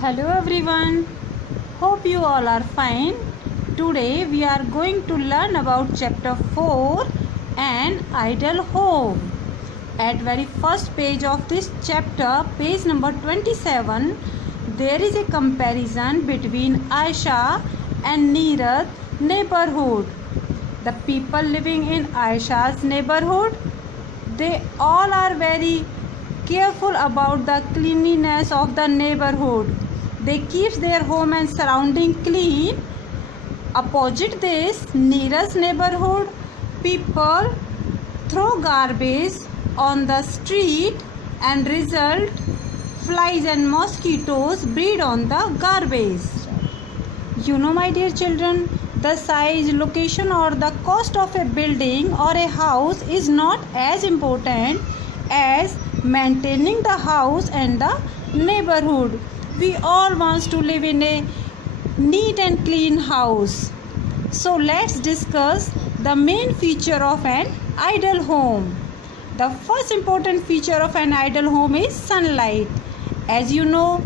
Hello everyone, hope you all are fine. Today we are going to learn about chapter 4, An Ideal Home. At very first page of this chapter, page number 27, there is a comparison between Aisha and Neeraj neighborhood. The people living in Aisha's neighborhood, they all are very careful about the cleanliness of the neighborhood. They keep their home and surrounding clean. Opposite this, Neeraj's neighborhood, people throw garbage on the street and result flies and mosquitoes breed on the garbage. You know, my dear children, the size, location or the cost of a building or a house is not as important as maintaining the house and the neighborhood. We all want to live in a neat and clean house. So let's discuss the main feature of an ideal home. The first important feature of an ideal home is sunlight. As you know,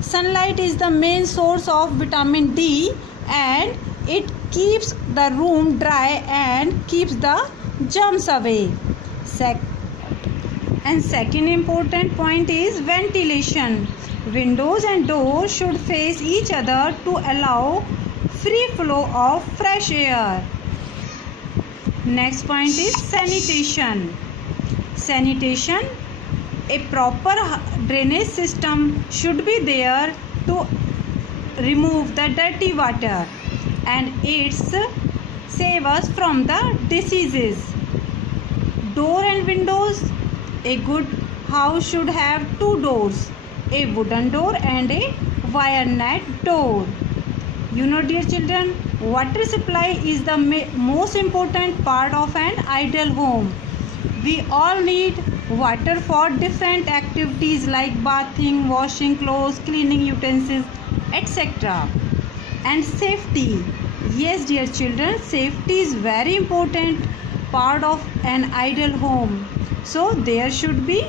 sunlight is the main source of vitamin D and it keeps the room dry and keeps the germs away. Second important point is ventilation. Windows and doors should face each other to allow free flow of fresh air. Next point is sanitation. Sanitation, a proper drainage system should be there to remove the dirty water and it's save us from the diseases. Door and windows, a good house should have two doors, a wooden door and a wire net door. You know, dear children, water supply is the most important part of an ideal home. We all need water for different activities like bathing, washing clothes, cleaning utensils, etc. And safety. Yes, dear children, safety is very important part of an ideal home. So there should be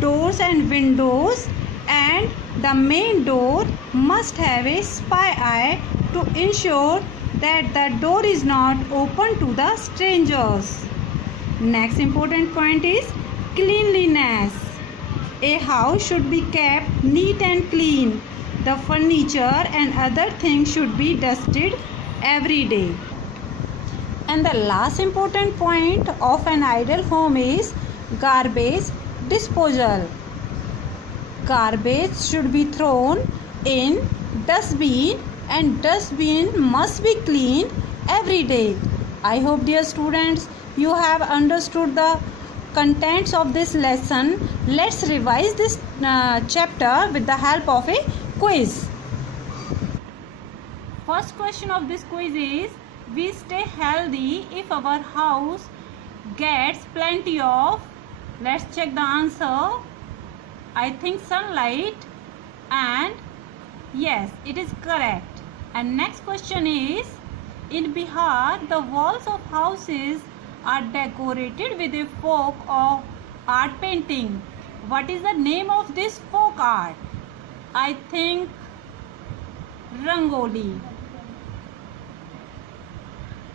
doors and windows, and the main door must have a spy eye to ensure that the door is not open to the strangers. Next important point is cleanliness. A house should be kept neat and clean. The furniture and other things should be dusted every day. And the last important point of an ideal home is garbage disposal. Garbage should be thrown in dustbin and dustbin must be cleaned every day. I hope, dear students, you have understood the contents of this lesson. Let's revise this chapter with the help of a quiz. First question of this quiz is, we stay healthy if our house gets plenty of, let's check the answer. I think sunlight, and yes, it is correct. And next question is, in Bihar, the walls of houses are decorated with a folk or art painting. What is the name of this folk art? I think Rangoli.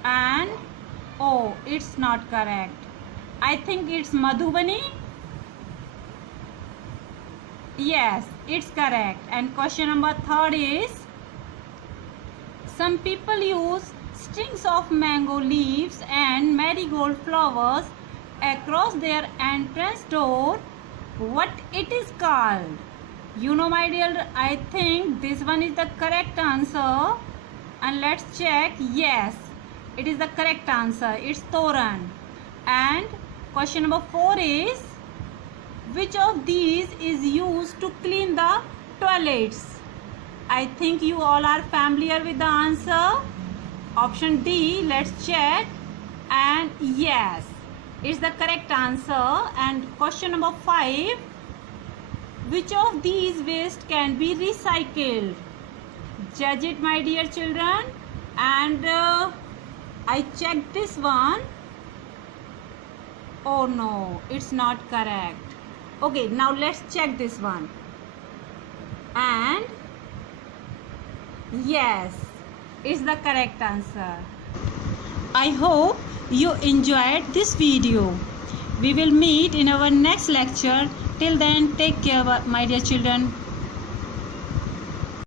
And oh, it's not correct. I think it's Madhubani. Yes, it's correct. And question number 3 is, some people use strings of mango leaves and marigold flowers across their entrance door. What it is called? You know, my dear, I think this one is the correct answer. And let's check. Yes, it is the correct answer. It's Toran. And question number 4 is, which of these is used to clean the toilets? I think you all are familiar with the answer. Option D, let's check. And yes, it's the correct answer. And question number 5, which of these waste can be recycled? Judge it, my dear children. And I checked this one. Oh no, it's not correct. Okay, now let's check this one. And Yes, it's the correct answer. I hope you enjoyed this video. We will meet in our next lecture. Till then, take care, my dear children.